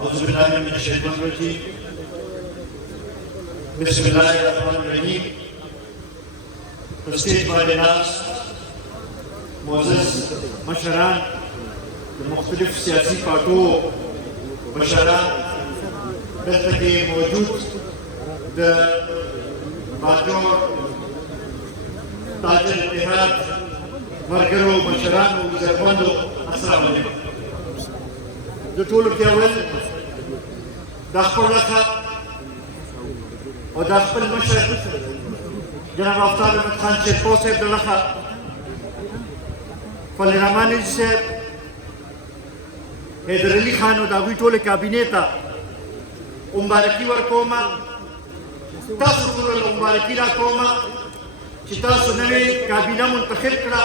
أعوذ بالله من الشيطان الرجيم بسم الله الرحمن الرحيم. تسليم بالناس معزز مشران مختلف سیاسی پارټو مشران دلته کې موجود د باجوړ تاج الاتحاد ملګرو مشرانو بزرګوالو السلام علیکم. د ټولو کې اول د خپل لخوا او د خپل مشر جناب افضل احمد خان شیرپو صاحب د لخوا فضل الرحمن صاحب حیدر علي خان او د هغوی ټولې کابینې ته مبارکي ورکوم. تاسو ټولو له مبارکي راکوم چې تاسو نوې کابینه منتخب کړه.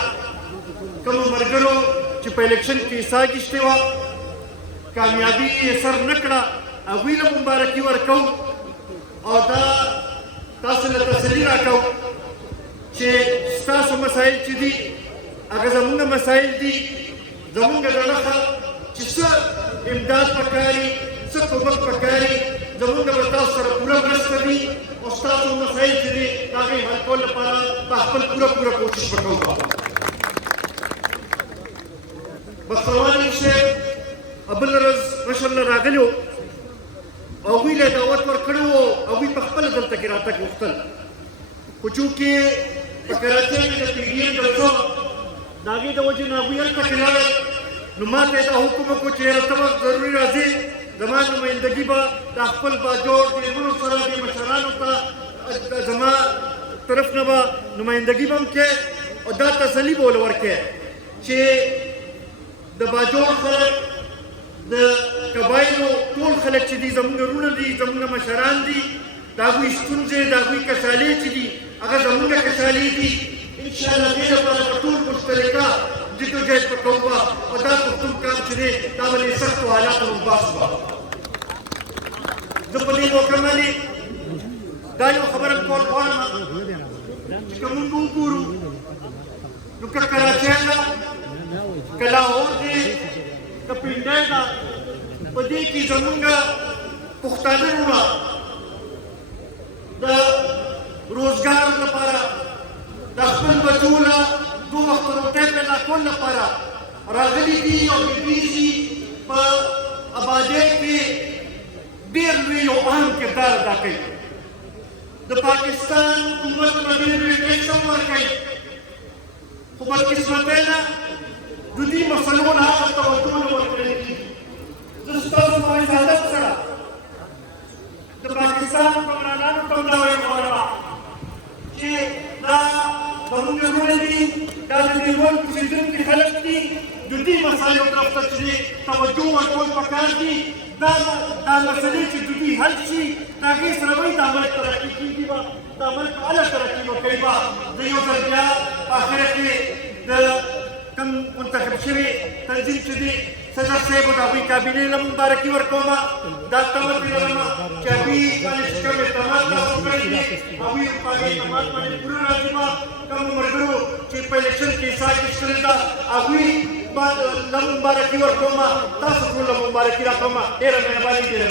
کومو ملګرو چې په الیکشن کې حصه اخیستې وه کامیابي یې سر نه کړه هغوی له مبارکي ورکوم او دا تاسو له تسلي راکوم چې ستاسو مسایل چې دي هغه زموږ مسایل دي. زموږ د لخوا چې څه امداد پکاري څه کومک پکاري زموږ به تاسو سره پوره مرسته وي او ستاسو مسایل چې دي د هغې حل کولو لپاره به خپل پوره کوشش وکړو. بخترواني صاحب بله ورځ مشر له راغلي وو هغوی له دعوت ورکړی وو هغوی په خپله دلته کې راتګ غوښتل خو چونکې په کراچۍ کې د پي ډي ایم جلسه وه د هغې د وجې نه هغوی هلته کې لاړل نو ما ته یې دا حکم وکړو چې یاره ته به ضروري راځې زما نمایندګي به د خپل باجوړ ټیمونو سره دې مشرانو ته زما طرف نه به نمایندګي به هم کې او دا تسلي به ورله ورکې چې د باجوړ خلک د قبایلو ټول خلک چې دي زموږ وروڼه دي زموږ مشران دي د هغوی ستونزې د هغوی کشالې چې دي هغه زموږ کشالې دي. انشاءالله دې لپاره به ټول مشترکه جدوجہد به کوو او دا پښتون کار چې دی دا به له سختو حالاتو وباسو. زه په دې موقع باندې دا یو خبره کول غواړم چې که موږ وګورو نو که کراچۍ ده که لاهور دی که پنډۍ ده په دې کې زموږ پښتانه وروڼه د روزګار لپاره د خپل بچو له دو وخت روټۍ پیدا کولو لپاره راغلي دي او د دوی په ابادۍ کې ډېر لوی او اهم کردار ادا کوي. د پاکستان حکومت به ډېر لوی ټیکس هم ورکوي خو بدقسمتۍ نه د دې مسلو نه هغه توجه نه ورکړل کېږي. زه ستاسو په اجازت سره د پاکستان حکمرانانو ته هم دا ویل غواړم چې دا زموږ وروڼه دي دا د دې ملک اوسېدونکي خلک دي د دې مسایلو طرف ته چې توجه ورکول پکار دي. دا مسلې چې د دوی حل شي د هغې سره به دا ملک ترقي کېږي به دا ملک به هله ترقي وکوي به د یو ځل بیا په اخره کې د کوم منتخب شوي تنظیم چې دی صدر صاحب د هغوی کابینې له مبارکي ورکوم. دا تمه ترې لرم چې هغوی باندې چې کوم اقدامات تاسو کړي دي هغوی په هغې اقدامات باندې پوره راځي به. کومو ملګرو چې په الیکشن کې حصه اخیستلې ده هغوی له مبارکي ورکوم. تاسو ټول له مبارکي راکوم. ډېره مهرباني ډېره